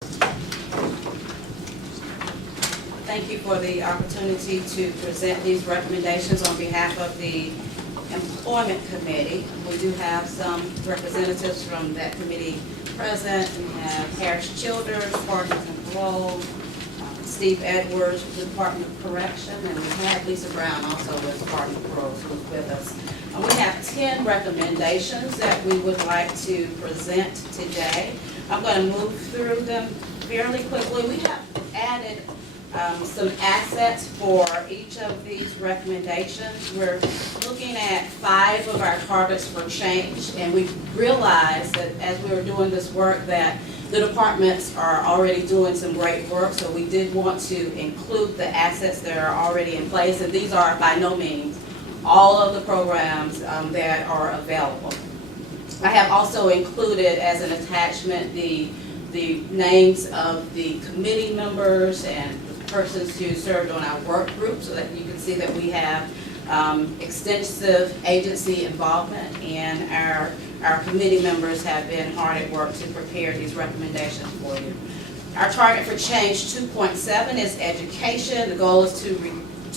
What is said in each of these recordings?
Thank you for the opportunity to present these recommendations on behalf of the Employment Committee. We do have some representatives from that committee present. We have Harris Childers, Partners and Parole, Steve Edwards with the Department of Correction, and we have Lisa Brown also with the Department of Parole who's with us. We have 10 recommendations that we would like to present today. I'm going to move through them fairly quickly. We have added some assets for each of these recommendations. We're looking at 5 of our targets for change, and we realized that as we were doing this work that the departments are already doing some great work, so we did want to include the assets that are already in place, and these are by no means all of the programs that are available. I have also included as an attachment the names of the committee members and persons who served on our work group, so that you can see that we have extensive agency involvement, and our committee members have been hard at work to prepare these recommendations for you. Our target for change 2.7 is education. The goal is to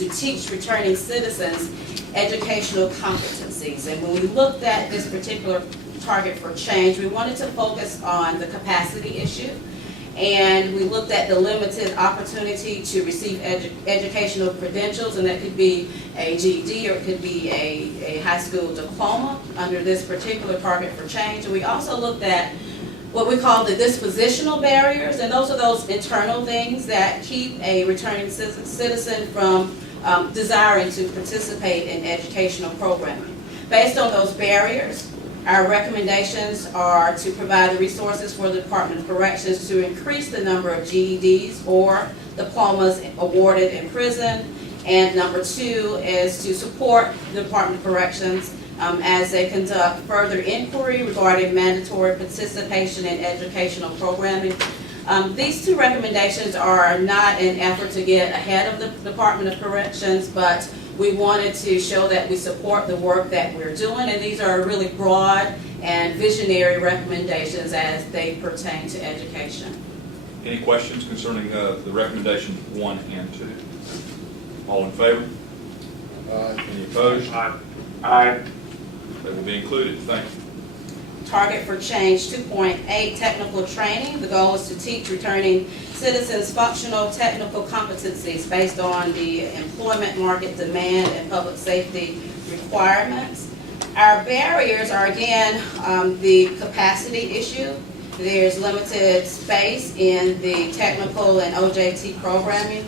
teach returning citizens educational competencies. And when we looked at this particular target for change, we wanted to focus on the capacity issue. And we looked at the limited opportunity to receive educational credentials, and that could be a GED or it could be a high school diploma under this particular target for change. And we also looked at what we call the dispositional barriers, and those are those internal things that keep a returning citizen from desiring to participate in educational programming. Based on those barriers, our recommendations are to provide the resources for the Department of Corrections to increase the number of GEDs or diplomas awarded in prison. And number 2 is to support the Department of Corrections as they conduct further inquiry regarding mandatory participation in educational programming. These 2 recommendations are not an effort to get ahead of the Department of Corrections, but we wanted to show that we support the work that we're doing, and these are really broad and visionary recommendations as they pertain to education. Any questions concerning the recommendations 1 and 2? All in favor? Aye. Any opposed? Aye. They will be included. Thank you. Target for change 2.8, technical training. The goal is to teach returning citizens functional technical competencies based on the employment market demand and public safety requirements. Our barriers are again the capacity issue. There's limited space in the technical and OJT programming.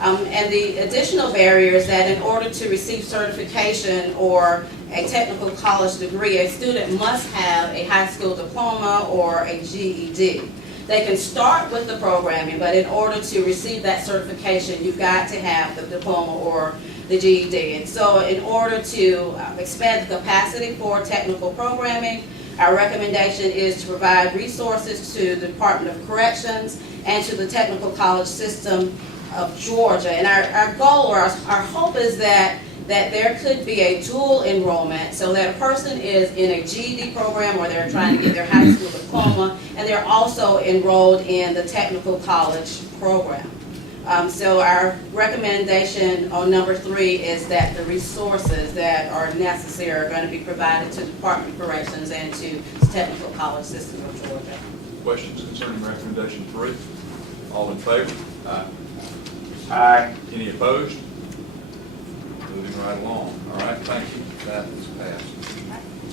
And the additional barrier is that in order to receive certification or a technical college degree, a student must have a high school diploma or a GED. They can start with the programming, but in order to receive that certification, you've got to have the diploma or the GED. And so in order to expand the capacity for technical programming, our recommendation is to provide resources to the Department of Corrections and to the technical college system of Georgia. And our goal or our hope is that there could be a dual enrollment, so that a person is in a GED program or they're trying to get their high school diploma, and they're also enrolled in the technical college program. So our recommendation on number 3 is that the resources that are necessary are going to be provided to the Department of Corrections and to the technical college system of Georgia. Questions concerning recommendation 3? All in favor? Aye. Aye. Any opposed? Moving right along. All right, thank you. That is passed.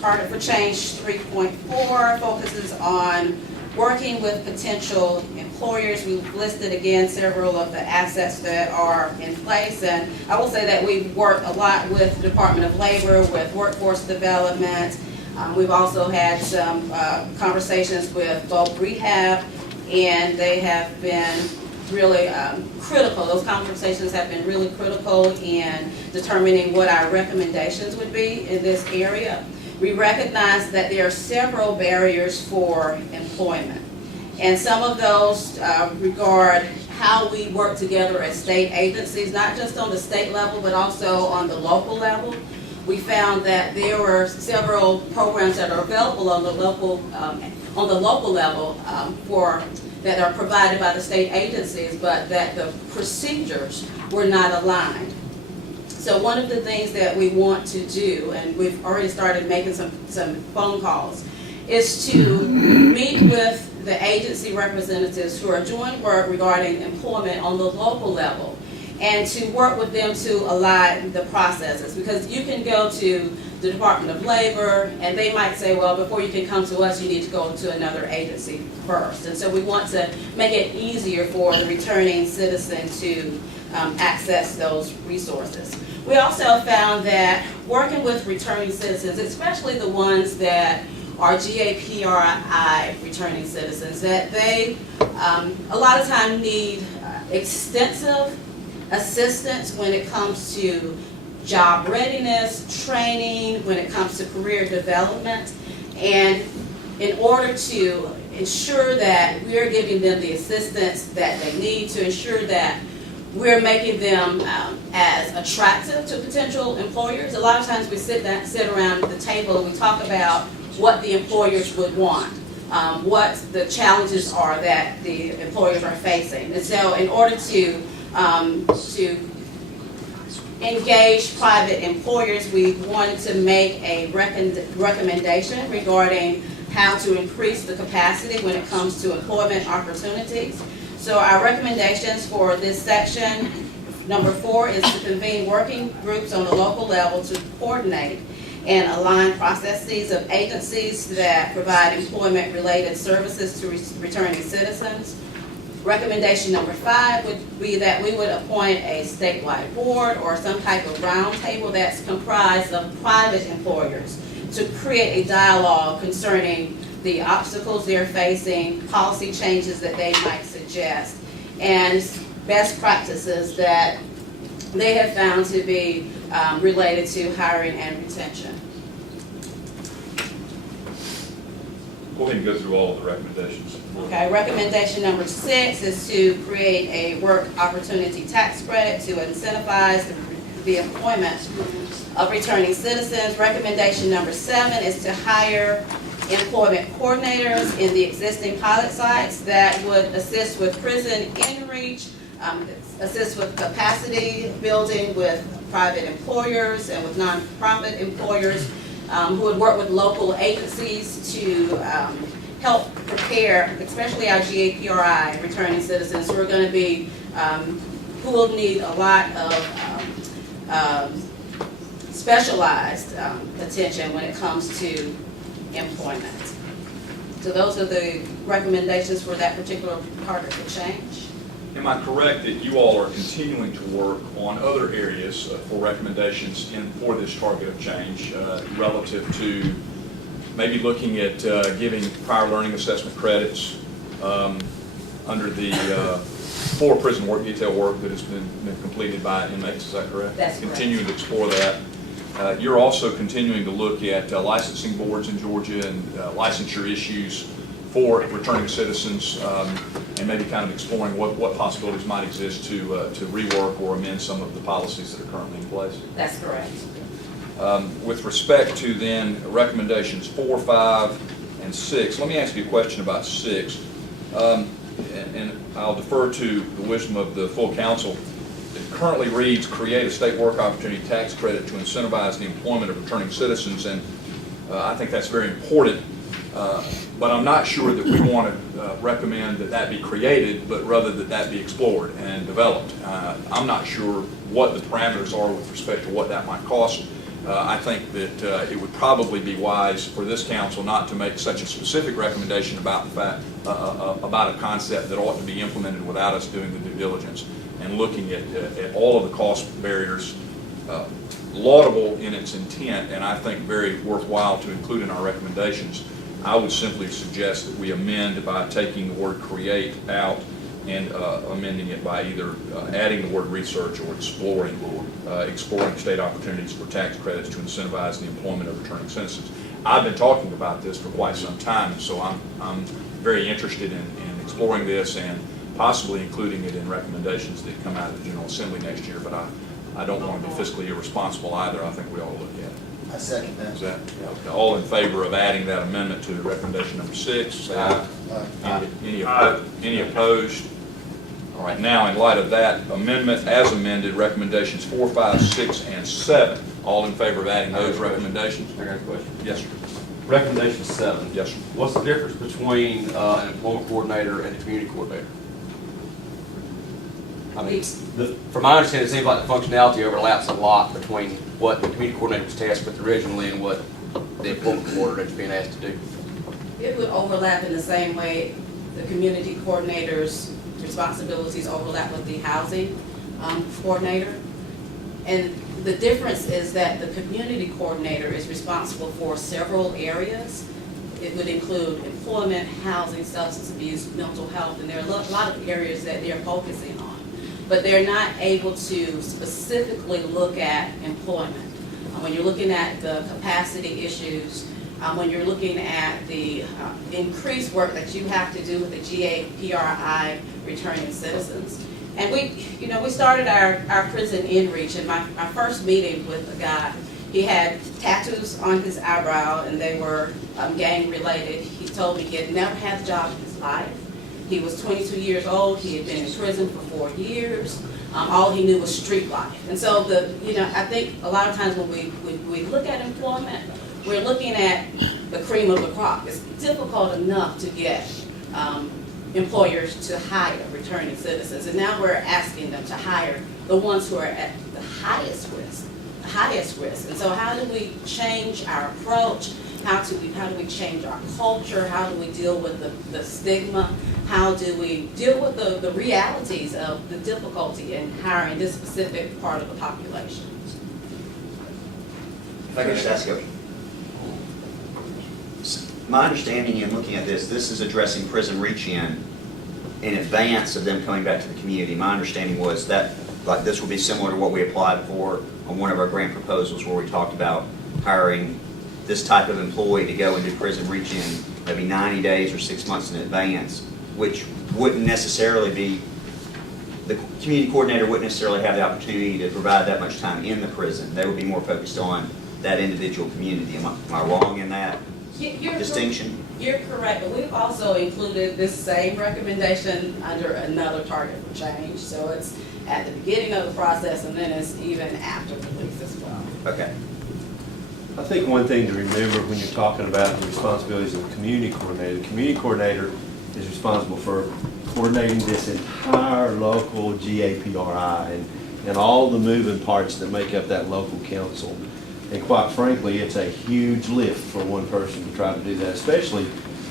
Target for change 3.4 focuses on working with potential employers. We've listed again several of the assets that are in place, and I will say that we've worked a lot with the Department of Labor, with workforce development. We've also had some conversations with Voc Rehab, and they have been really critical. Those conversations have been really critical in determining what our recommendations would be in this area. We recognize that there are several barriers for employment, and some of those regard how we work together as state agencies, not just on the state level but also on the local level. We found that there were several programs that are available on the local level for that are provided by the state agencies, but that the procedures were not aligned. So one of the things that we want to do, and we've already started making some phone calls, is to meet with the agency representatives who are doing work regarding employment on the local level, and to work with them to align the processes. Because you can go to the Department of Labor, and they might say, well, before you can come to us, you need to go to another agency first. And so we want to make it easier for the returning citizen to access those resources. We also found that working with returning citizens, especially the ones that are GAPRI returning citizens, that they a lot of time need extensive assistance when it comes to job readiness, training, when it comes to career development. And in order to ensure that we're giving them the assistance that they need, to ensure that we're making them as attractive to potential employers. A lot of times we sit around the table and we talk about what the employers would want, what the challenges are that the employers are facing. And so in order to engage private employers, we wanted to make a recommendation regarding how to increase the capacity when it comes to employment opportunities. So our recommendations for this section, number 4, is to convene working groups on the local level to coordinate and align processes of agencies that provide employment-related services to returning citizens. Recommendation number 5 would be that we would appoint a statewide board or some type of roundtable that's comprised of private employers to create a dialogue concerning the obstacles they're facing, policy changes that they might suggest, and best practices that they have found to be related to hiring and retention. Go ahead and go through all of the recommendations. Okay, recommendation number 6 is to create a work opportunity tax credit to incentivize the employment of returning citizens. Recommendation number 7 is to hire employment coordinators in the existing pilot sites that would assist with prison in-reach, assist with capacity building with private employers and with nonprofit employers, who would work with local agencies to help prepare, especially our GAPRI returning citizens who are going to be, who will need a lot of specialized attention when it comes to employment. So those are the recommendations for that particular part of the change. Am I correct that you all are continuing to work on other areas for recommendations for this target of change relative to maybe looking at giving prior learning assessment credits under the for prison work, detail work that has been completed by inmates, is that correct? That's correct. Continuing to explore that. You're also continuing to look at licensing boards in Georgia and licensure issues for returning citizens, and maybe kind of exploring what possibilities might exist to rework or amend some of the policies that are currently in place. That's correct. With respect to then recommendations 4, 5, and 6, let me ask you a question about 6, and I'll defer to the wisdom of the full council. It currently reads, create a state work opportunity tax credit to incentivize the employment of returning citizens, and I think that's very important. But I'm not sure that we want to recommend that that be created, but rather that that be explored and developed. I'm not sure what the parameters are with respect to what that might cost. I think that it would probably be wise for this council not to make such a specific recommendation about the fact, about a concept that ought to be implemented without us doing the due diligence and looking at all of the cost barriers. Laudable in its intent, and I think very worthwhile to include in our recommendations. I would simply suggest that we amend by taking the word create out and amending it by either adding the word research or exploring state opportunities for tax credits to incentivize the employment of returning citizens. I've been talking about this for quite some time, so I'm very interested in exploring this and possibly including it in recommendations that come out of the General Assembly next year, but I don't want to be fiscally irresponsible either. I think we ought to look at it. I second Is that. that, okay, all in favor of adding that amendment to recommendation number 6, say aye. Any opposed? All right, now, in light of that amendment as amended, recommendations 4, 5, 6, and 7, all in favor of adding those recommendations? I got a question. Yes, sir. Recommendation 7. Yes, sir. What's the difference between an employment coordinator and a community coordinator? I mean, from my understanding, it seems like the functionality overlaps a lot between what the community coordinator was tasked with originally and what the employment coordinator is being asked to do. It would overlap in the same way the community coordinator's responsibilities overlap with the housing coordinator. And the difference is that the community coordinator is responsible for several areas. It would include employment, housing, substance abuse, mental health, and there are a lot of areas that they're focusing on. But they're not able to specifically look at employment. When you're looking at the capacity issues, when you're looking at the increased work that you have to do with the GAPRI returning citizens. And we started our prison in-reach, and my first meeting with a guy, he had tattoos on his eyebrow, and they were gang-related. He told me he had never had a job in his life. He was 22 years old. He had been in prison for 4 years. All he knew was street life. And so I think a lot of times when we look at employment, we're looking at the cream of the crop. It's difficult enough to get employers to hire returning citizens, and now we're asking them to hire the ones who are at the highest risk. And so how do we change our approach? How do we change our culture? How do we deal with the stigma? How do we deal with the realities of the difficulty in hiring this specific part of the population? If I could just ask you, my understanding in looking at this is addressing prison reach-in advance of them coming back to the community. My understanding was that this will be similar to what we applied for on one of our grant proposals where we talked about hiring this type of employee to go and do prison reach-in maybe 90 days or 6 months in advance, which wouldn't necessarily be, the community coordinator wouldn't necessarily have the opportunity to provide that much time in the prison. They would be more focused on that individual community. Am I wrong in that distinction? You're correct, but we've also included this same recommendation under another target for change. So it's at the beginning of the process, and then it's even after release as well. Okay. I think one thing to remember when you're talking about the responsibilities of the community coordinator is responsible for coordinating this entire local GAPRI and all the moving parts that make up that local council. And quite frankly, it's a huge lift for one person to try to do that, especially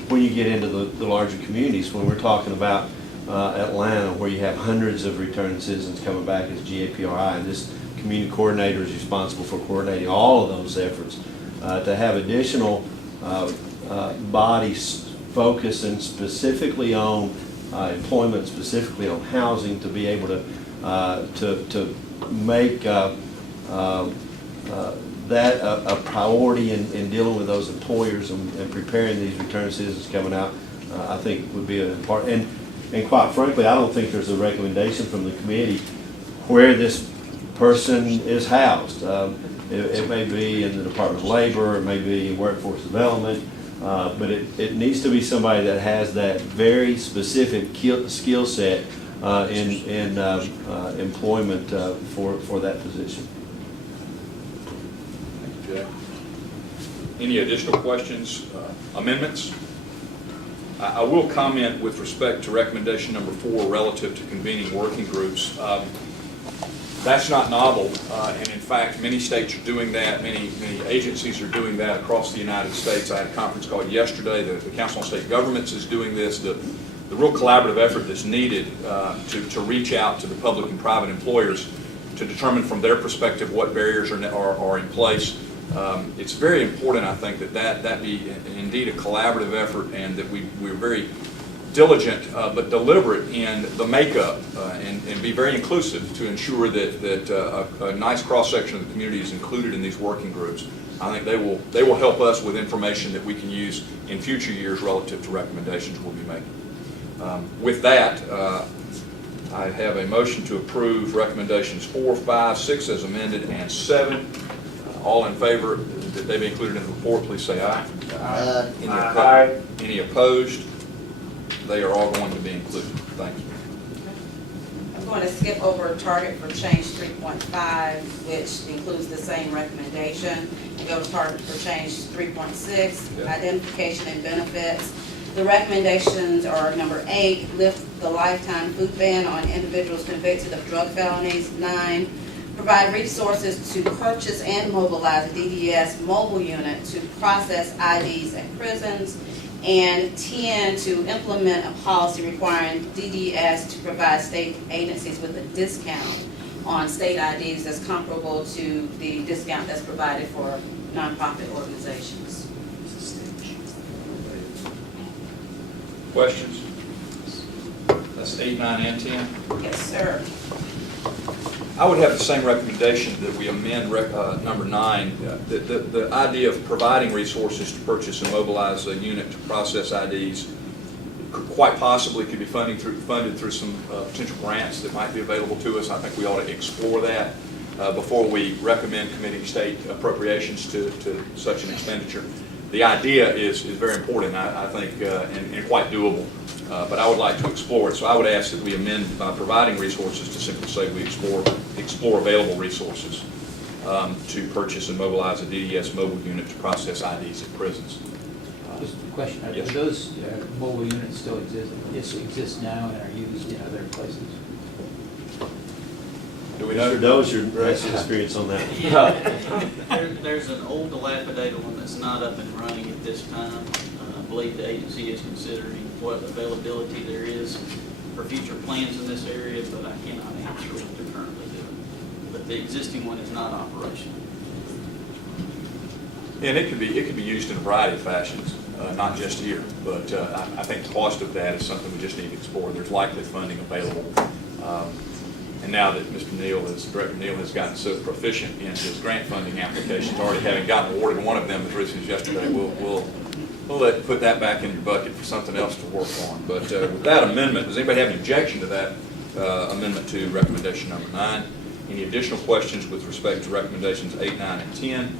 when you get into the larger communities. When we're talking about Atlanta, where you have hundreds of returning citizens coming back as GAPRI, and this community coordinator is responsible for coordinating all of those efforts. To have additional bodies focusing specifically on employment, specifically on housing, to be able to make that a priority in dealing with those employers and preparing these return citizens coming out, I think would be an important. And quite frankly, I don't think there's a recommendation from the committee where this person is housed. It may be in the Department of Labor, it may be in Workforce Development, but it needs to be somebody that has that very specific skill set in employment for that position. Thank you, Jay. Any additional questions, amendments? I will comment with respect to recommendation number 4 relative to convening working groups. That's not novel, and in fact, many states are doing that. Many agencies are doing that across the United States. I had a conference call yesterday. The Council on State Governments is doing this. The real collaborative effort that's needed to reach out to the public and private employers to determine from their perspective what barriers are in place. It's very important, I think, that be indeed a collaborative effort, and that we're very diligent but deliberate in the makeup and be very inclusive to ensure that a nice cross-section of the community is included in these working groups. I think they will help us with information that we can use in future years relative to recommendations we'll be making. With that, I have a motion to approve recommendations 4, 5, 6 as amended, and 7. All in favor, that they be included in the report, please say aye. Any oppo- Aye. Any opposed? They are all going to be included. Thank you. I'm going to skip over target for change 3.5, which includes the same recommendation, and go to target for change 3.6, Yeah. identification and benefits. The recommendations are number 8, lift the lifetime food ban on individuals convicted of drug felonies. 9, provide resources to purchase and mobilize a DDS mobile unit to process IDs at prisons. And 10, to implement a policy requiring DDS to provide state agencies with a discount on state IDs that's comparable to the discount that's provided for nonprofit organizations. Questions? That's 8, 9, and 10. Yes, sir. I would have the same recommendation that we amend number 9. The idea of providing resources to purchase and mobilize a unit to process IDs quite possibly could be funded through some potential grants that might be available to us. I think we ought to explore that before we recommend committing state appropriations to such an expenditure. The idea is very important, I think, and quite doable. But I would like to explore it. So I would ask that we amend by providing resources to simply say we explore available resources to purchase and mobilize a DDS mobile unit to process IDs at prisons. Just a question, Yes, do sir. those mobile units still exist now and are used in other places? Do we know? Mr. Dozier, what's your experience on that? There's an old dilapidated one that's not up and running at this time. I believe the agency is considering what availability there is for future plans in this area, but I cannot answer what they're currently doing. But the existing one is not operational. And it could be used in a variety of fashions, not just here. But I think the cost of that is something we just need to explore. There's likely funding available. And now that Director Neal has gotten so proficient in his grant funding applications, already having gotten awarded one of them as recently as yesterday, we'll put that back in your bucket for something else to work on. But with that amendment, does anybody have an objection to that amendment to recommendation number 9? Any additional questions with respect to recommendations 8, 9, and 10?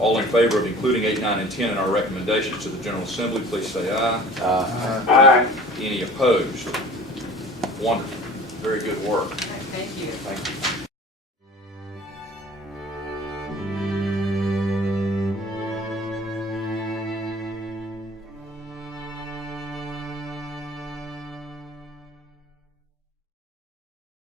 All in favor of including 8, 9, and 10 in our recommendations to the General Assembly, please say aye. Aye. Any opposed? Wonderful. Very good work. Thank you. Thank you.